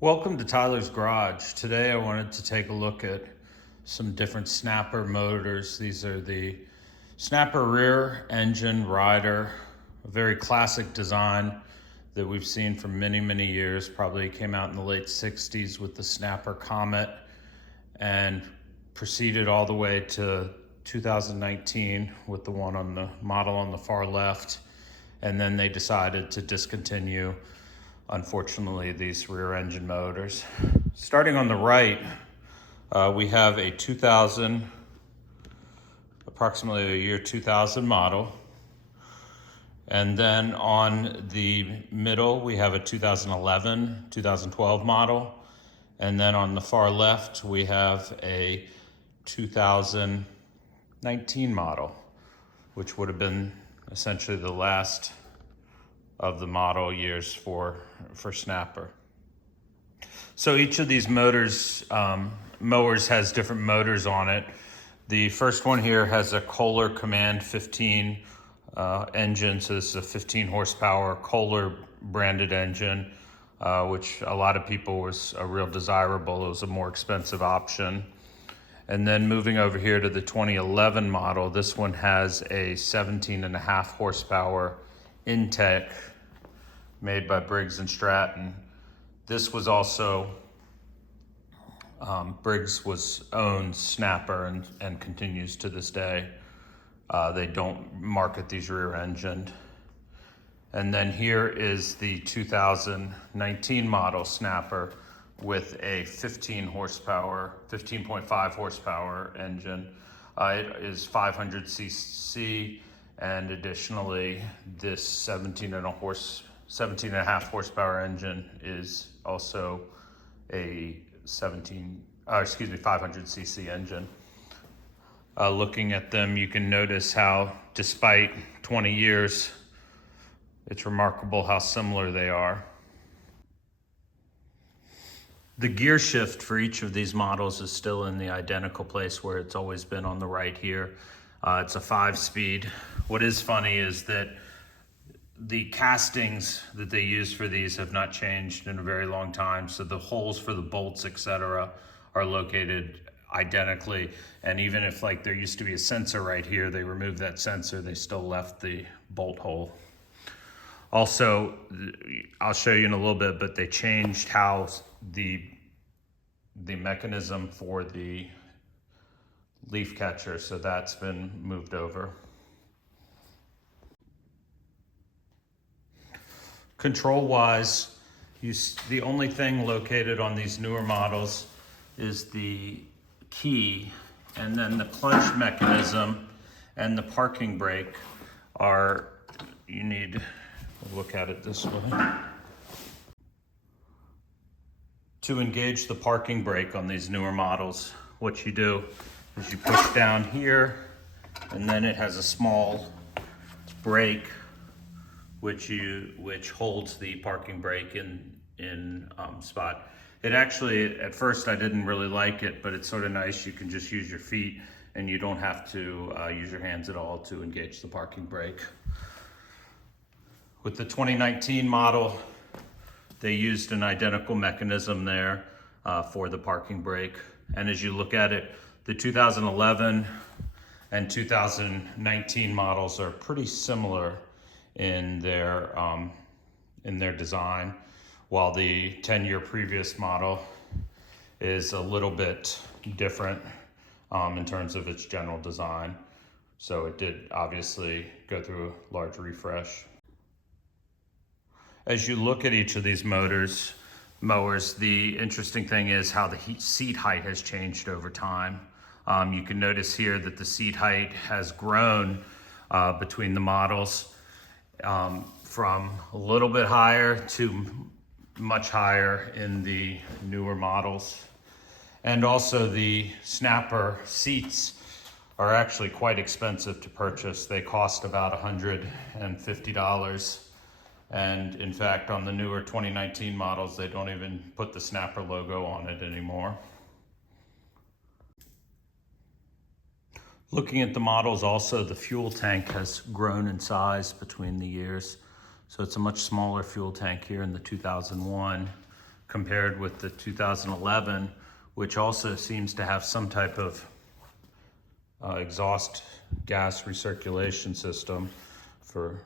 Welcome to Tyler's Garage. Today I wanted to take a look at some different Snapper motors. These are the Snapper rear engine rider, a very classic design that we've seen for many, many years. Probably came out in the late 60s with the Snapper Comet and proceeded all the way to 2019 with the one on the model on the far left. And then they decided to discontinue, unfortunately, these rear engine motors. Starting on the right, we have a 2000, approximately a year 2000 model. And then on the middle, we have a 2011, 2012 model. And then on the far left, we have a 2019 model, which would have been essentially the last of the model years for Snapper. So each of these motors, mowers has different motors on it. The first one here has a Kohler Command 15 engine. So this is a 15 horsepower Kohler branded engine, which a lot of people was a real desirable. It was a more expensive option. And then moving over here to the 2011 model, this one has a 17.5 horsepower Intech made by Briggs & Stratton. This was also, Briggs owns Snapper and continues to this day. They don't market these rear engined. And then here is the 2019 model Snapper with a 15.5 horsepower engine. It is 500 cc, and additionally, this 17.5 horsepower engine is also a 500 cc engine. Looking at them, you can notice how, despite 20 years, it's remarkable how similar they are. The gear shift for each of these models is still in the identical place where it's always been on the right here. It's a 5-speed. What is funny is that the castings that they use for these have not changed in a very long time. So the holes for the bolts, etc., are located identically. And even if there used to be a sensor right here, they removed that sensor, they still left the bolt hole. Also, I'll show you in a little bit, but they changed how the mechanism for the leaf catcher, so that's been moved over. Control-wise, the only thing located on these newer models is the key, and then the clutch mechanism and the parking brake you need to look at it this way. To engage the parking brake on these newer models, what you do is you push down here, and then it has a small brake which holds the parking brake in spot. It actually, at first I didn't really like it, but it's sort of nice. You can just use your feet and you don't have to use your hands at all to engage the parking brake. With the 2019 model, they used an identical mechanism there for the parking brake. And as you look at it, the 2011 and 2019 models are pretty similar in their design, while the 10-year previous model is a little bit different in terms of its general design. So it did obviously go through a large refresh. As you look at each of these mowers, the interesting thing is how the seat height has changed over time. You can notice here that the seat height has grown between the models, from a little bit higher to much higher in the newer models. And also the Snapper seats are actually quite expensive to purchase. They cost about $150. And in fact, on the newer 2019 models, they don't even put the Snapper logo on it anymore. Looking at the models also, the fuel tank has grown in size between the years. So it's a much smaller fuel tank here in the 2001 compared with the 2011, which also seems to have some type of exhaust gas recirculation system for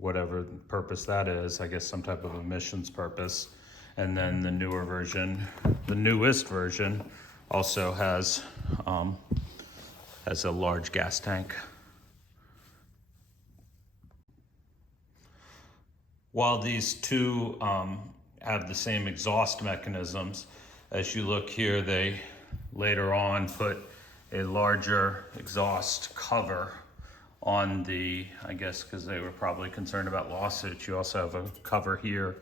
whatever purpose that is, I guess some type of emissions purpose. And then the newer version, the newest version, also has a large gas tank. While these two have the same exhaust mechanisms, as you look here, they later on put a larger exhaust cover on the, I guess because they were probably concerned about lawsuits, you also have a cover here,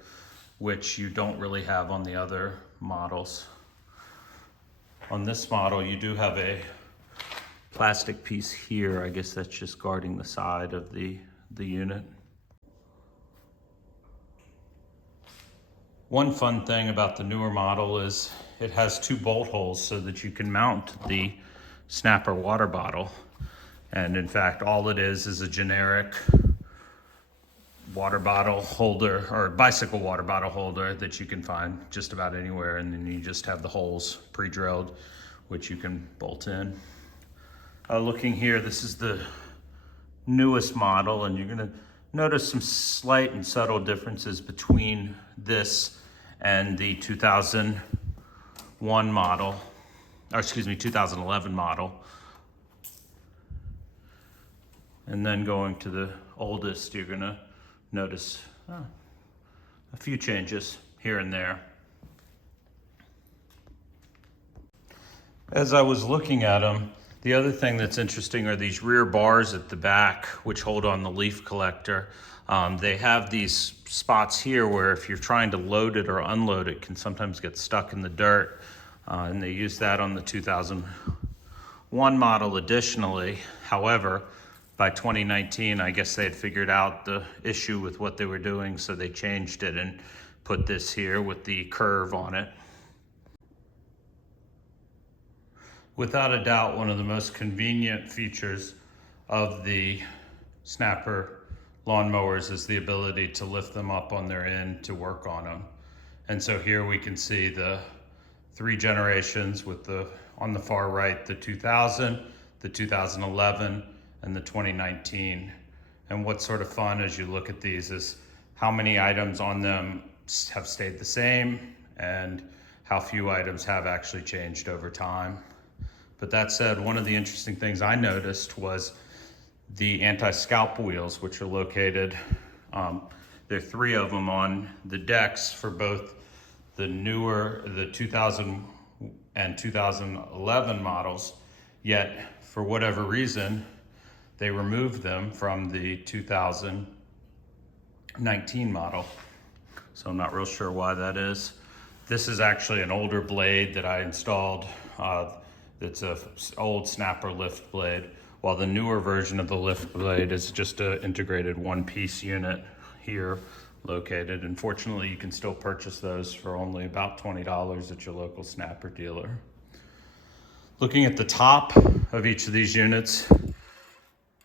which you don't really have on the other models. On this model, you do have a plastic piece here. I guess that's just guarding the side of the unit. One fun thing about the newer model is it has 2 bolt holes so that you can mount the Snapper water bottle. And in fact, all it is a generic water bottle holder or bicycle water bottle holder that you can find just about anywhere. And then you just have the holes pre-drilled, which you can bolt in. Looking here, this is the newest model, and you're gonna notice some slight and subtle differences between this and the 2001 model, or excuse me, 2011 model. And then going to the oldest, you're gonna notice a few changes here and there. As I was looking at them, the other thing that's interesting are these rear bars at the back, which hold on the leaf collector. They have these spots here where if you're trying to load it or unload it, can sometimes get stuck in the dirt. And they use that on the 2001 model additionally. However, by 2019, I guess they had figured out the issue with what they were doing, so they changed it and put this here with the curve on it. Without a doubt, one of the most convenient features of the Snapper lawnmowers is the ability to lift them up on their end to work on them. And so here we can see the 3 generations with the, on the far right, the 2000, the 2011, and the 2019. And what's sort of fun as you look at these is how many items on them have stayed the same and how few items have actually changed over time. But that said, one of the interesting things I noticed was the anti-scalp wheels, which are located, there are 3 of them on the decks for both the newer, the 2000 and 2011 models, yet for whatever reason, they removed them from the 2019 model. So I'm not real sure why that is. This is actually an older blade that I installed. It's an old Snapper lift blade, while the newer version of the lift blade is just an integrated one-piece unit here located. Unfortunately, you can still purchase those for only about $20 at your local Snapper dealer. Looking at the top of each of these units,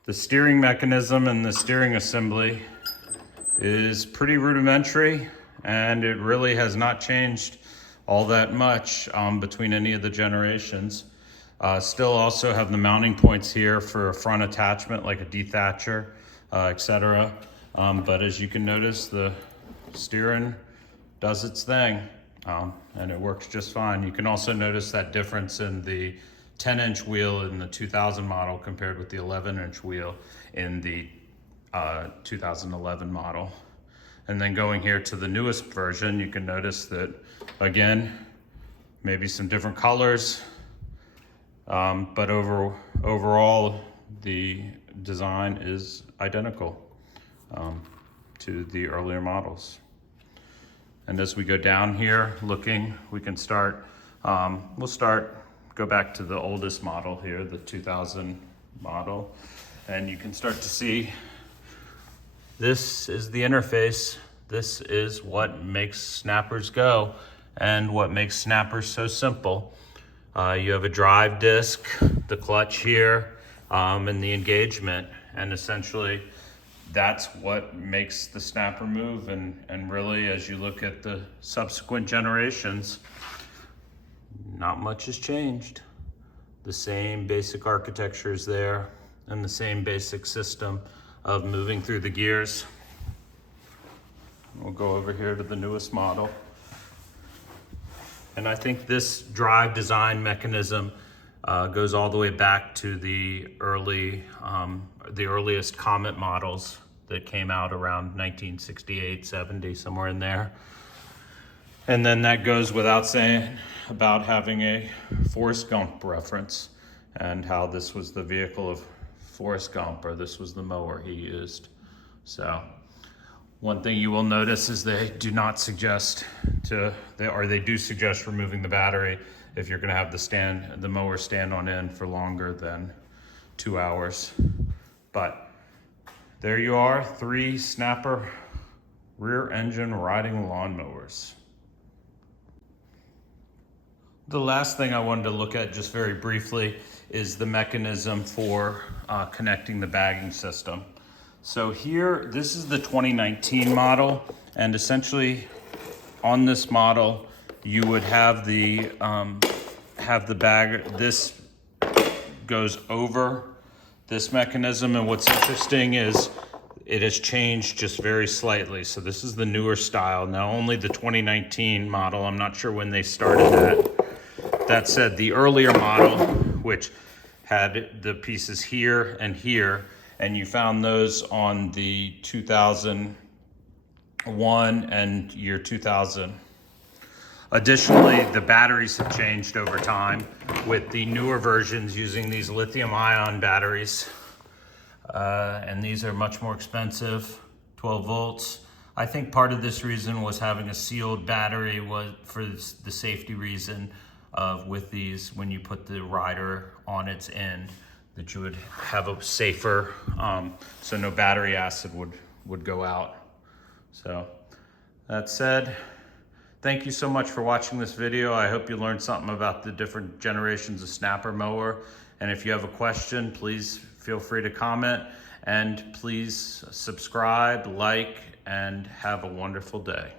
the steering mechanism and the steering assembly is pretty rudimentary, and it really has not changed all that much between any of the generations. Still also have the mounting points here for a front attachment like a dethatcher, etc. But as you can notice, the steering does its thing, and it works just fine. You can also notice that difference in the 10-inch wheel in the 2000 model compared with the 11-inch wheel in the 2011 model. And then going here to the newest version, you can notice that, again, maybe some different colors, but overall, the design is identical to the earlier models. And as we go down here looking, we can start, go back to the oldest model here, the 2000 model, and you can start to see this is the interface. This is what makes snappers go and what makes snappers so simple. You have a drive disc, the clutch here, and the engagement. And essentially that's what makes the snapper move. And really, as you look at the subsequent generations, not much has changed. The same basic architecture is there and the same basic system of moving through the gears. We'll go over here to the newest model. And I think this drive design mechanism goes all the way back to the earliest Comet models that came out around 1968, 70, somewhere in there. And then that goes without saying about having a Forrest Gump reference and how this was the vehicle of Forrest Gump, or this was the mower he used. So one thing you will notice is they do not suggest they do suggest removing the battery if you're gonna have the mower stand on end for longer than 2 hours. But there you are, 3 snapper rear engine riding lawnmowers. The last thing I wanted to look at just very briefly is the mechanism for connecting the bagging system. So here, this is the 2019 model, and essentially on this model, you would have the bag, this goes over this mechanism, and what's interesting is it has changed just very slightly. So this is the newer style. Now only the 2019 model, I'm not sure when they started that. That said, the earlier model, which had the pieces here, and you found those on the 2001 and year 2000. Additionally, the batteries have changed over time with the newer versions using these lithium-ion batteries. And these are much more expensive, 12 volts. I think part of this reason was having a sealed battery was for the safety reason of with these, when you put the rider on its end, that you would have a safer, so no battery acid would go out. So that said, thank you so much for watching this video. I hope you learned something about the different generations of snapper mower. And if you have a question, please feel free to comment, and please subscribe, like, and have a wonderful day.